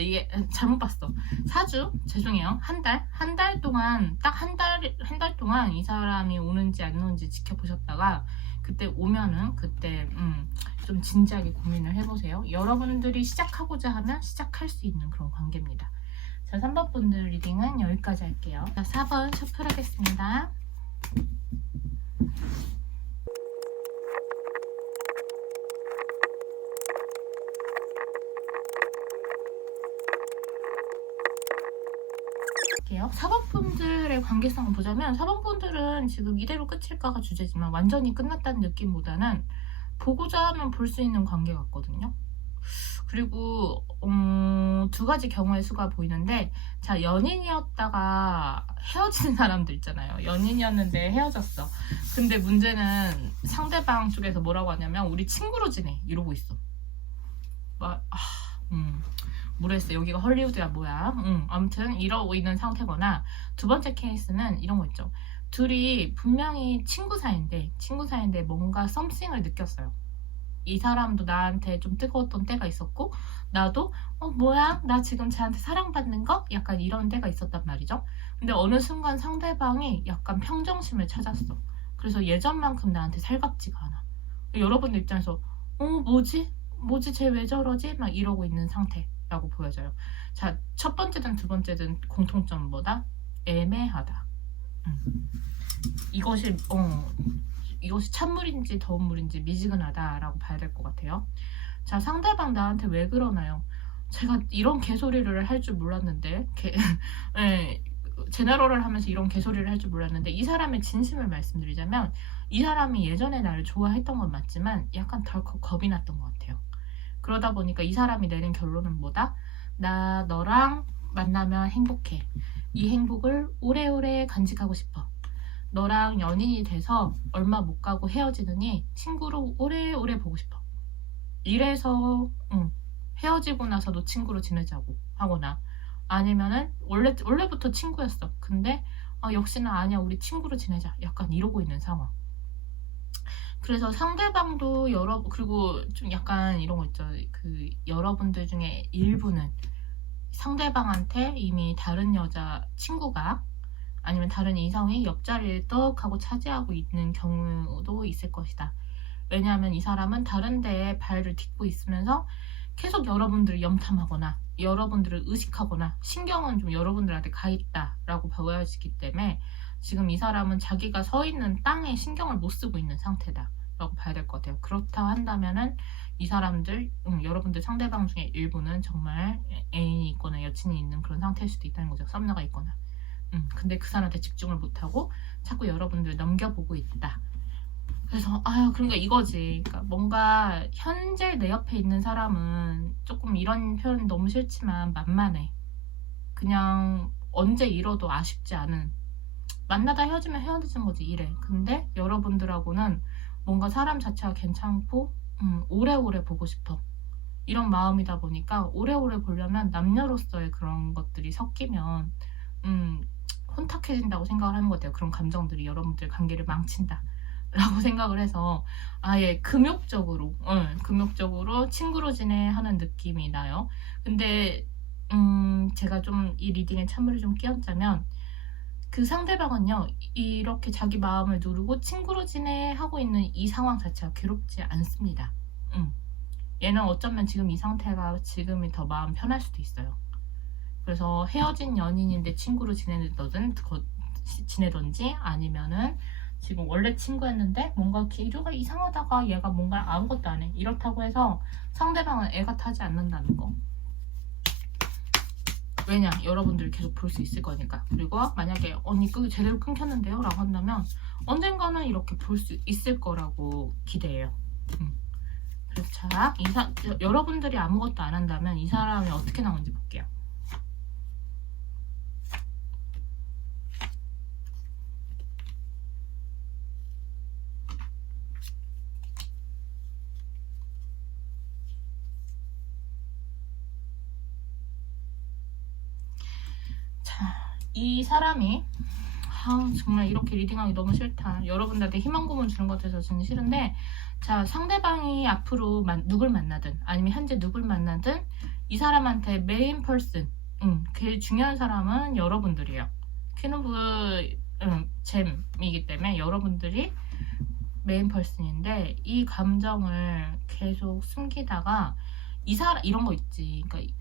4주 죄송해요. 한 달 동안 딱 한 달 동안 이 사람이 오는지 안 오는지 지켜보셨다가 그때 오면은 그때 좀 진지하게 고민을 해보세요. 여러분들이 시작하고자 하면 시작할 수 있는 그런 관계입니다. 자, 3번 분들 리딩은 여기까지 할게요. 자, 4번 셔플하겠습니다. 볼게요. 4번 분들의 관계성을 보자면 4번 분들은 지금 이대로 끝일까가 주제지만 완전히 끝났다는 느낌보다는 보고자 하면 볼 수 있는 관계 같거든요. 그리고 두 가지 경우의 수가 보이는데, 자, 연인이었다가 헤어지는 사람들 있잖아요. 연인이었는데 헤어졌어. 근데 문제는 상대방 쪽에서 뭐라고 하냐면 우리 친구로 지내 이러고 있어. 모르겠어. 여기가 헐리우드야 뭐야. 아무튼 이러고 있는 상태거나, 두 번째 케이스는 이런 거 있죠. 둘이 분명히 친구 사이인데 뭔가 썸씽을 느꼈어요. 이 사람도 나한테 좀 뜨거웠던 때가 있었고, 나도 뭐야 나 지금 쟤한테 사랑받는 거? 약간 이런 때가 있었단 말이죠. 근데 어느 순간 상대방이 약간 평정심을 찾았어. 그래서 예전만큼 나한테 살갑지가 않아. 여러분들 입장에서 뭐지 쟤 왜 저러지? 막 이러고 있는 상태라고 보여져요. 자, 첫 번째든 두 번째든 공통점은 뭐다? 애매하다. 이것이 이것이 찬물인지 더운 물인지 미지근하다라고 봐야 될 것 같아요. 자, 상대방 나한테 왜 그러나요? 제가 이런 개소리를 할 줄 몰랐는데, 네, 제너럴을 하면서 이런 개소리를 할 줄 몰랐는데, 이 사람의 진심을 말씀드리자면, 이 사람이 예전에 나를 좋아했던 건 맞지만 약간 덜컥 겁이 났던 것 같아요. 그러다 보니까 이 사람이 내린 결론은 뭐다? 나 너랑 만나면 행복해. 이 행복을 오래오래 간직하고 싶어. 너랑 연인이 돼서 얼마 못 가고 헤어지느니 친구로 오래오래 보고 싶어. 이래서 헤어지고 나서도 친구로 지내자고 하거나, 아니면은 원래부터 친구였어. 근데 역시나 아니야, 우리 친구로 지내자. 약간 이러고 있는 상황. 그래서 상대방도 그리고 좀 약간 이런 거 있죠. 그 여러분들 중에 일부는 상대방한테 이미 다른 여자 친구가 아니면 다른 이성이 옆자리를 떡 하고 차지하고 있는 경우도 있을 것이다. 왜냐하면 이 사람은 다른 데에 발을 딛고 있으면서 계속 여러분들을 염탐하거나 여러분들을 의식하거나 신경은 좀 여러분들한테 가 있다라고 보여지기 때문에 지금 이 사람은 자기가 서 있는 땅에 신경을 못 쓰고 있는 상태다라고 봐야 될 것 같아요. 그렇다 한다면은 이 사람들, 여러분들 상대방 중에 일부는 정말 애인이 있거나 여친이 있는 그런 상태일 수도 있다는 거죠. 썸녀가 있거나. 근데 그 사람한테 집중을 못하고 자꾸 여러분들 넘겨보고 있다. 그래서 그러니까 이거지. 그러니까 뭔가 현재 내 옆에 있는 사람은 조금 이런 표현 너무 싫지만 만만해. 그냥 언제 잃어도 아쉽지 않은, 만나다 헤어지면 헤어지는 거지 이래. 근데 여러분들하고는 뭔가 사람 자체가 괜찮고 오래오래 보고 싶어. 이런 마음이다 보니까 오래오래 보려면 남녀로서의 그런 것들이 섞이면 혼탁해진다고 생각을 하는 것 같아요. 그런 감정들이 여러분들 관계를 망친다 라고 생각을 해서 아예 금욕적으로 친구로 지내 하는 느낌이 나요. 근데 제가 좀 이 리딩에 찬물을 좀 끼얹자면, 그 상대방은요 이렇게 자기 마음을 누르고 친구로 지내 하고 있는 이 상황 자체가 괴롭지 않습니다. 얘는 어쩌면 지금 이 상태가 지금이 더 마음 편할 수도 있어요. 그래서 헤어진 연인인데 친구로 지내던지 아니면은 지금 원래 친구였는데 뭔가 기류가 이상하다가 얘가 뭔가 아무것도 안 해. 이렇다고 해서 상대방은 애가 타지 않는다는 거. 왜냐? 여러분들이 계속 볼 수 있을 거니까. 그리고 만약에 언니 제대로 끊겼는데요? 라고 한다면 언젠가는 이렇게 볼 수 있을 거라고 기대해요. 그래서 자, 여러분들이 아무것도 안 한다면 이 사람이 어떻게 나오는지 볼게요. 이 사람이 정말 이렇게 리딩하기 너무 싫다. 여러분들한테 희망 고문 주는 것 같아서 정말 싫은데, 자, 상대방이 앞으로 누굴 만나든 아니면 현재 누굴 만나든 이 사람한테 메인 퍼슨, 제일 중요한 사람은 여러분들이에요. 퀸 오브 잼이기 때문에 여러분들이 메인 퍼슨인데, 이 감정을 계속 숨기다가 이런 거 있지. 그러니까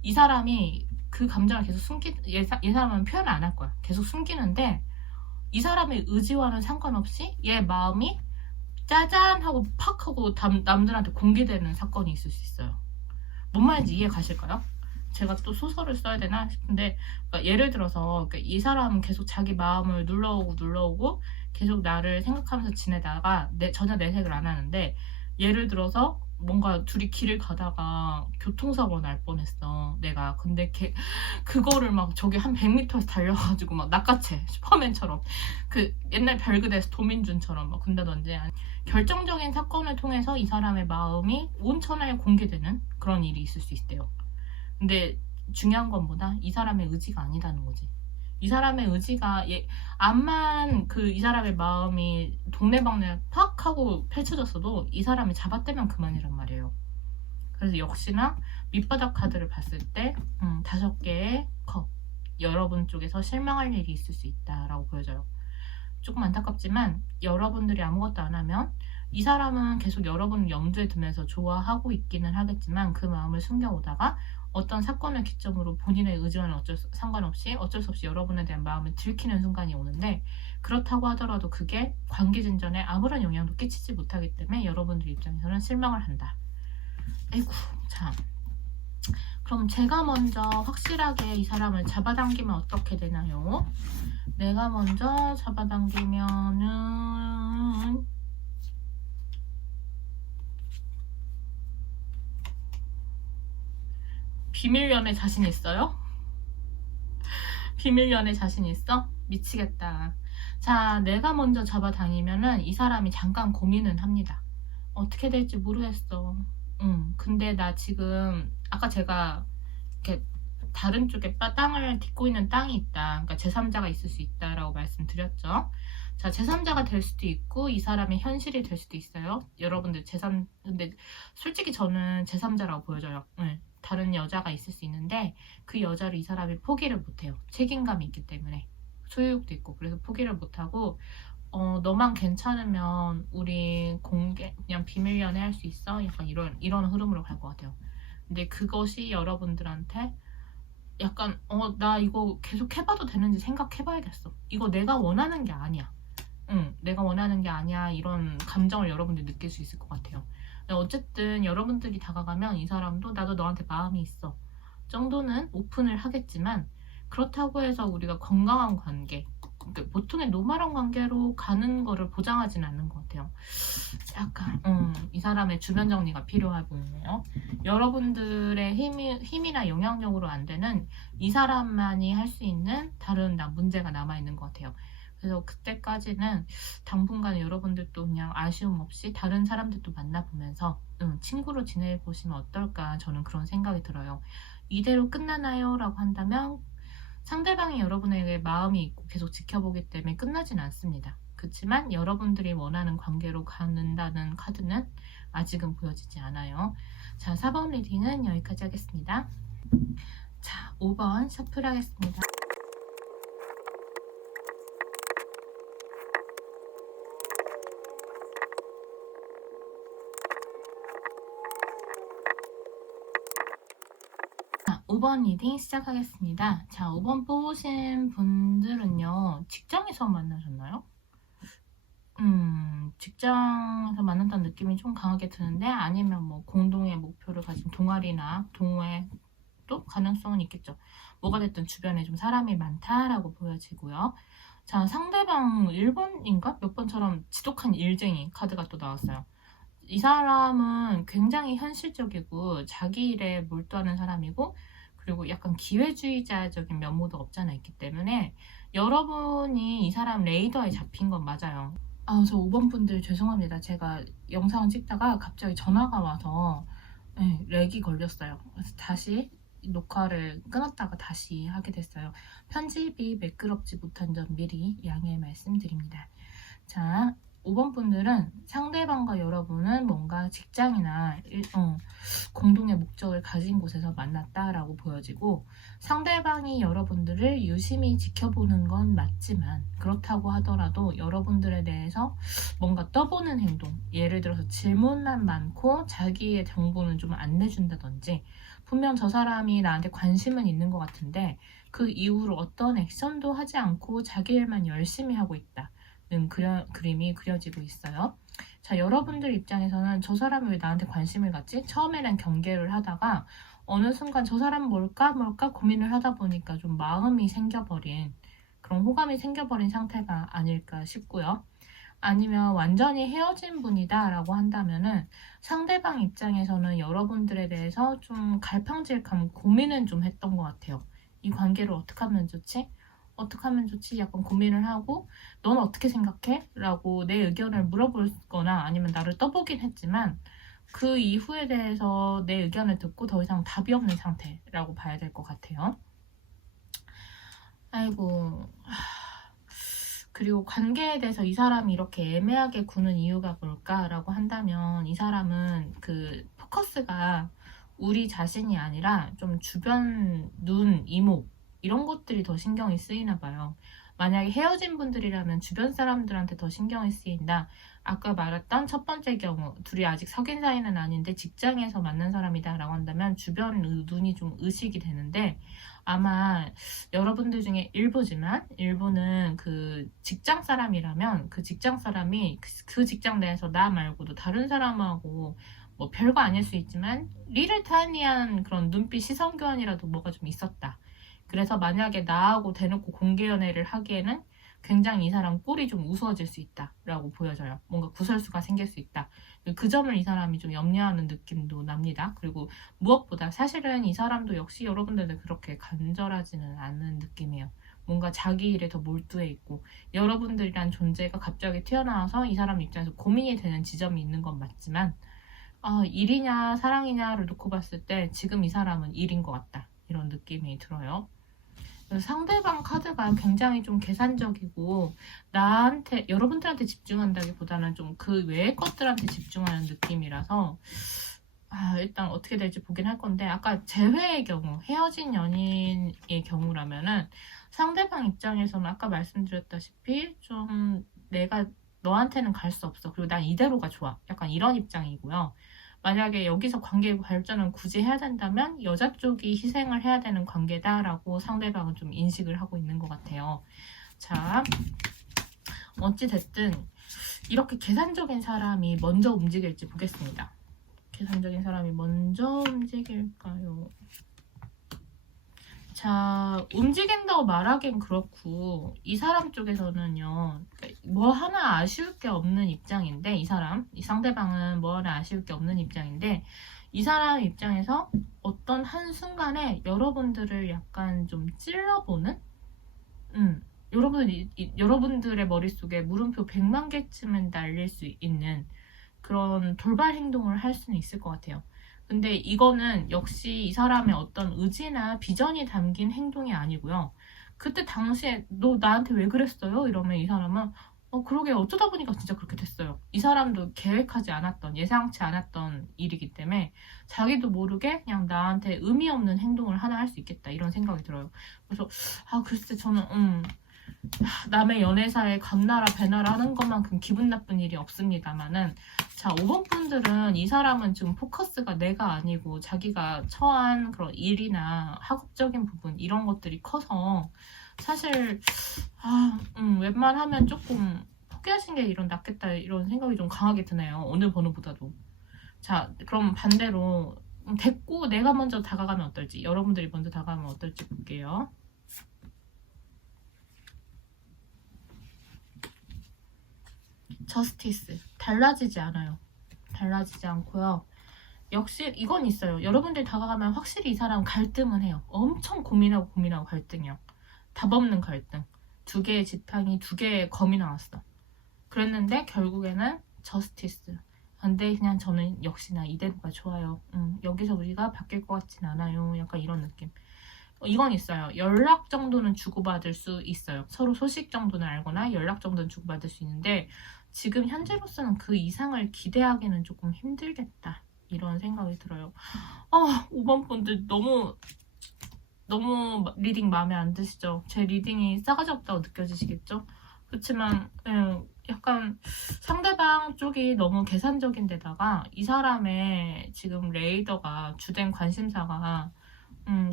이 사람이 그 감정을 계속 얘 사람은 표현을 안 할 거야. 계속 숨기는데 이 사람의 의지와는 상관없이 얘 마음이 짜잔 하고 팍 하고 남들한테 공개되는 사건이 있을 수 있어요. 뭔 말인지 이해 가실까요? 제가 또 소설을 써야 되나 싶은데, 그러니까 예를 들어서 이 사람은 계속 자기 마음을 눌러오고 계속 나를 생각하면서 지내다가 전혀 내색을 안 하는데, 예를 들어서 뭔가 둘이 길을 가다가 교통사고 날 뻔했어 내가. 근데 그거를 막 저기 한 100m에서 달려가지고 막 낚아채, 슈퍼맨처럼, 그 옛날 별그대에서 도민준처럼 막 군다든지. 결정적인 사건을 통해서 이 사람의 마음이 온천하에 공개되는 그런 일이 있을 수 있대요. 근데 중요한 건 뭐다? 이 사람의 의지가 아니다는 거지. 이 사람의 의지가 암만 이 사람의 마음이 동네방네 팍 하고 펼쳐졌어도 이 사람이 잡아떼면 그만이란 말이에요. 그래서 역시나 밑바닥 카드를 봤을 때 5개의 컵, 여러분 쪽에서 실망할 일이 있을 수 있다라고 보여져요. 조금 안타깝지만 여러분들이 아무것도 안 하면 이 사람은 계속 여러분을 염두에 두면서 좋아하고 있기는 하겠지만 그 마음을 숨겨오다가 어떤 사건을 기점으로 본인의 의지와는 상관없이 어쩔 수 없이 여러분에 대한 마음을 들키는 순간이 오는데, 그렇다고 하더라도 그게 관계 진전에 아무런 영향도 끼치지 못하기 때문에 여러분들 입장에서는 실망을 한다. 아이고, 자, 그럼 제가 먼저 확실하게 이 사람을 잡아당기면 어떻게 되나요? 내가 먼저 잡아당기면은 비밀 연애 자신 있어요? 비밀 연애 자신 있어? 미치겠다. 자, 내가 먼저 잡아당기면은 이 사람이 잠깐 고민은 합니다. 어떻게 될지 모르겠어. 근데 나 지금 아까 제가 이렇게 다른 쪽에 땅을 딛고 있는 땅이 있다. 그러니까 제3자가 있을 수 있다라고 말씀드렸죠. 자, 제3자가 될 수도 있고 이 사람의 현실이 될 수도 있어요. 여러분들 근데 솔직히 저는 제3자라고 보여져요. 네. 다른 여자가 있을 수 있는데 그 여자를 이 사람이 포기를 못해요. 책임감이 있기 때문에. 소유욕도 있고 그래서 포기를 못하고 너만 괜찮으면 우리 그냥 비밀 연애할 수 있어? 약간 이런 흐름으로 갈 것 같아요. 근데 그것이 여러분들한테 약간 나 이거 계속 해봐도 되는지 생각해봐야겠어. 이거 내가 원하는 게 아니야. 내가 원하는 게 아니야. 이런 감정을 여러분들이 느낄 수 있을 것 같아요. 어쨌든 여러분들이 다가가면 이 사람도 나도 너한테 마음이 있어 정도는 오픈을 하겠지만 그렇다고 해서 우리가 건강한 관계, 그러니까 보통의 노멀한 관계로 가는 거를 보장하지는 않는 것 같아요. 약간 이 사람의 주변 정리가 필요해 보이네요. 여러분들의 힘이나 영향력으로 안 되는 이 사람만이 할 수 있는 다른 문제가 남아있는 것 같아요. 그래서 그때까지는 당분간 여러분들도 그냥 아쉬움 없이 다른 사람들도 만나보면서 친구로 지내보시면 어떨까 저는 그런 생각이 들어요. 이대로 끝나나요? 라고 한다면 상대방이 여러분에게 마음이 있고 계속 지켜보기 때문에 끝나진 않습니다. 그렇지만 여러분들이 원하는 관계로 가는다는 카드는 아직은 보여지지 않아요. 자, 4번 리딩은 여기까지 하겠습니다. 자, 5번 셔플 하겠습니다. 자, 5번 리딩 시작하겠습니다. 자, 5번 뽑으신 분들은요, 직장에서 만나셨나요? 직장에서 만난다는 느낌이 좀 강하게 드는데 아니면 뭐 공동의 목표를 가진 동아리나 동호회도 가능성은 있겠죠. 뭐가 됐든 주변에 좀 사람이 많다라고 보여지고요. 자, 상대방 1번인가? 몇 번처럼 지독한 일쟁이 카드가 또 나왔어요. 이 사람은 굉장히 현실적이고 자기 일에 몰두하는 사람이고 그리고 약간 기회주의자적인 면모도 없잖아 있기 때문에 여러분이 이 사람 레이더에 잡힌 건 맞아요. 저 5번 분들 죄송합니다. 제가 영상을 찍다가 갑자기 전화가 와서 렉이 걸렸어요. 그래서 다시 녹화를 끊었다가 다시 하게 됐어요. 편집이 매끄럽지 못한 점 미리 양해 말씀드립니다. 자, 5번 분들은 상대방과 여러분은 뭔가 직장이나 공동의 목적을 가진 곳에서 만났다라고 보여지고 상대방이 여러분들을 유심히 지켜보는 건 맞지만 그렇다고 하더라도 여러분들에 대해서 뭔가 떠보는 행동, 예를 들어서 질문만 많고 자기의 정보는 좀 안 내준다든지 분명 저 사람이 나한테 관심은 있는 것 같은데 그 이후로 어떤 액션도 하지 않고 자기 일만 열심히 하고 있다. 그림이 그려지고 있어요. 자, 여러분들 입장에서는 저 사람이 왜 나한테 관심을 갖지? 처음에는 경계를 하다가 어느 순간 저 사람 뭘까 고민을 하다 보니까 좀 마음이 생겨버린 그런 호감이 생겨버린 상태가 아닐까 싶고요. 아니면 완전히 헤어진 분이다 라고 한다면은 상대방 입장에서는 여러분들에 대해서 좀 갈팡질팡 고민은 좀 했던 것 같아요. 이 관계를 어떻게 하면 좋지? 어떻게 하면 좋지? 약간 고민을 하고 넌 어떻게 생각해? 라고 내 의견을 물어볼 거나 아니면 나를 떠보긴 했지만 그 이후에 대해서 내 의견을 듣고 더 이상 답이 없는 상태라고 봐야 될 것 같아요. 아이고, 그리고 관계에 대해서 이 사람이 이렇게 애매하게 구는 이유가 뭘까라고 한다면 이 사람은 그 포커스가 우리 자신이 아니라 좀 주변 눈, 이목 이런 것들이 더 신경이 쓰이나 봐요. 만약에 헤어진 분들이라면 주변 사람들한테 더 신경이 쓰인다. 아까 말했던 첫 번째 경우, 둘이 아직 사귄 사이는 아닌데 직장에서 만난 사람이다 라고 한다면 주변 눈이 좀 의식이 되는데, 아마 여러분들 중에 일부는 그 직장 사람이라면 그 직장 사람이 그 직장 내에서 나 말고도 다른 사람하고 뭐 별거 아닐 수 있지만 리를 타니한 그런 눈빛 시선 교환이라도 뭐가 좀 있었다. 그래서 만약에 나하고 대놓고 공개 연애를 하기에는 굉장히 이 사람 꼴이 좀 우스워질 수 있다라고 보여져요. 뭔가 구설수가 생길 수 있다. 그 점을 이 사람이 좀 염려하는 느낌도 납니다. 그리고 무엇보다 사실은 이 사람도 역시 여러분들도 그렇게 간절하지는 않은 느낌이에요. 뭔가 자기 일에 더 몰두해 있고, 여러분들이란 존재가 갑자기 튀어나와서 이 사람 입장에서 고민이 되는 지점이 있는 건 맞지만, 일이냐 사랑이냐를 놓고 봤을 때 지금 이 사람은 일인 것 같다. 이런 느낌이 들어요. 상대방 카드가 굉장히 좀 계산적이고, 나한테, 여러분들한테 집중한다기보다는 좀 그 외의 것들한테 집중하는 느낌이라서, 일단 어떻게 될지 보긴 할 건데, 아까 재회의 경우, 헤어진 연인의 경우라면은 상대방 입장에서는 아까 말씀드렸다시피 좀 내가 너한테는 갈 수 없어. 그리고 난 이대로가 좋아. 약간 이런 입장이고요. 만약에 여기서 관계 발전을 굳이 해야 된다면 여자 쪽이 희생을 해야 되는 관계다라고 상대방은 좀 인식을 하고 있는 것 같아요. 자, 어찌됐든 이렇게 계산적인 사람이 먼저 움직일지 보겠습니다. 계산적인 사람이 먼저 움직일까요? 자, 움직인다고 말하긴 그렇고, 이 사람 쪽에서는요, 뭐 하나 아쉬울 게 없는 입장인데, 이 상대방은 뭐 하나 아쉬울 게 없는 입장인데, 이 사람 입장에서 어떤 한순간에 여러분들을 약간 좀 찔러보는? 여러분들의 머릿속에 물음표 100만 개쯤은 날릴 수 있는 그런 돌발 행동을 할 수는 있을 것 같아요. 근데 이거는 역시 이 사람의 어떤 의지나 비전이 담긴 행동이 아니고요. 그때 당시에 너 나한테 왜 그랬어요? 이러면 이 사람은 그러게 어쩌다 보니까 진짜 그렇게 됐어요. 이 사람도 계획하지 않았던, 예상치 않았던 일이기 때문에 자기도 모르게 그냥 나한테 의미 없는 행동을 하나 할 수 있겠다 이런 생각이 들어요. 그래서 글쎄 저는 남의 연애사에 감나라 배나라 하는 것만큼 기분 나쁜 일이 없습니다만은, 자, 5번 분들은 이 사람은 지금 포커스가 내가 아니고 자기가 처한 그런 일이나 학업적인 부분 이런 것들이 커서 사실 웬만하면 조금 포기하신 게 이런 낫겠다 이런 생각이 좀 강하게 드네요. 어느 번호보다도. 자, 그럼 반대로 됐고 내가 먼저 다가가면 어떨지, 여러분들이 먼저 다가가면 어떨지 볼게요. 저스티스. 달라지지 않아요. 달라지지 않고요. 역시 이건 있어요. 여러분들 다가가면 확실히 이 사람 갈등은 해요. 엄청 고민하고 갈등이요. 답 없는 갈등. 2개의 지팡이, 2개의 검이 나왔어. 그랬는데 결국에는 저스티스. 근데 그냥 저는 역시나 이대로가 좋아요. 여기서 우리가 바뀔 것 같진 않아요. 약간 이런 느낌. 이건 있어요. 연락 정도는 주고받을 수 있어요. 서로 소식 정도는 알거나 연락 정도는 주고받을 수 있는데, 지금 현재로서는 그 이상을 기대하기는 조금 힘들겠다 이런 생각이 들어요. 5번 분들 너무 리딩 마음에 안 드시죠? 제 리딩이 싸가지 없다고 느껴지시겠죠? 그렇지만 약간 상대방 쪽이 너무 계산적인 데다가 이 사람의 지금 레이더가 주된 관심사가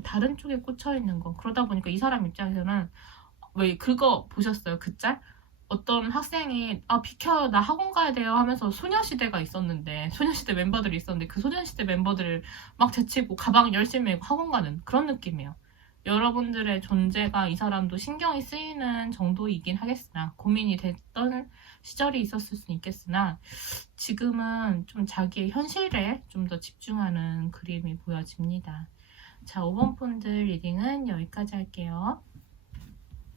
다른 쪽에 꽂혀 있는 거. 그러다 보니까 이 사람 입장에서는, 왜 그거 보셨어요? 그 짤? 어떤 학생이 비켜 나 학원 가야 돼요 하면서 소녀시대가 있었는데, 소녀시대 멤버들이 있었는데 그 소녀시대 멤버들을 막 제치고 가방 열심히 메고 학원 가는 그런 느낌이에요. 여러분들의 존재가 이 사람도 신경이 쓰이는 정도이긴 하겠으나, 고민이 됐던 시절이 있었을 수는 있겠으나, 지금은 좀 자기의 현실에 좀 더 집중하는 그림이 보여집니다. 자, 5번 분들 리딩은 여기까지 할게요.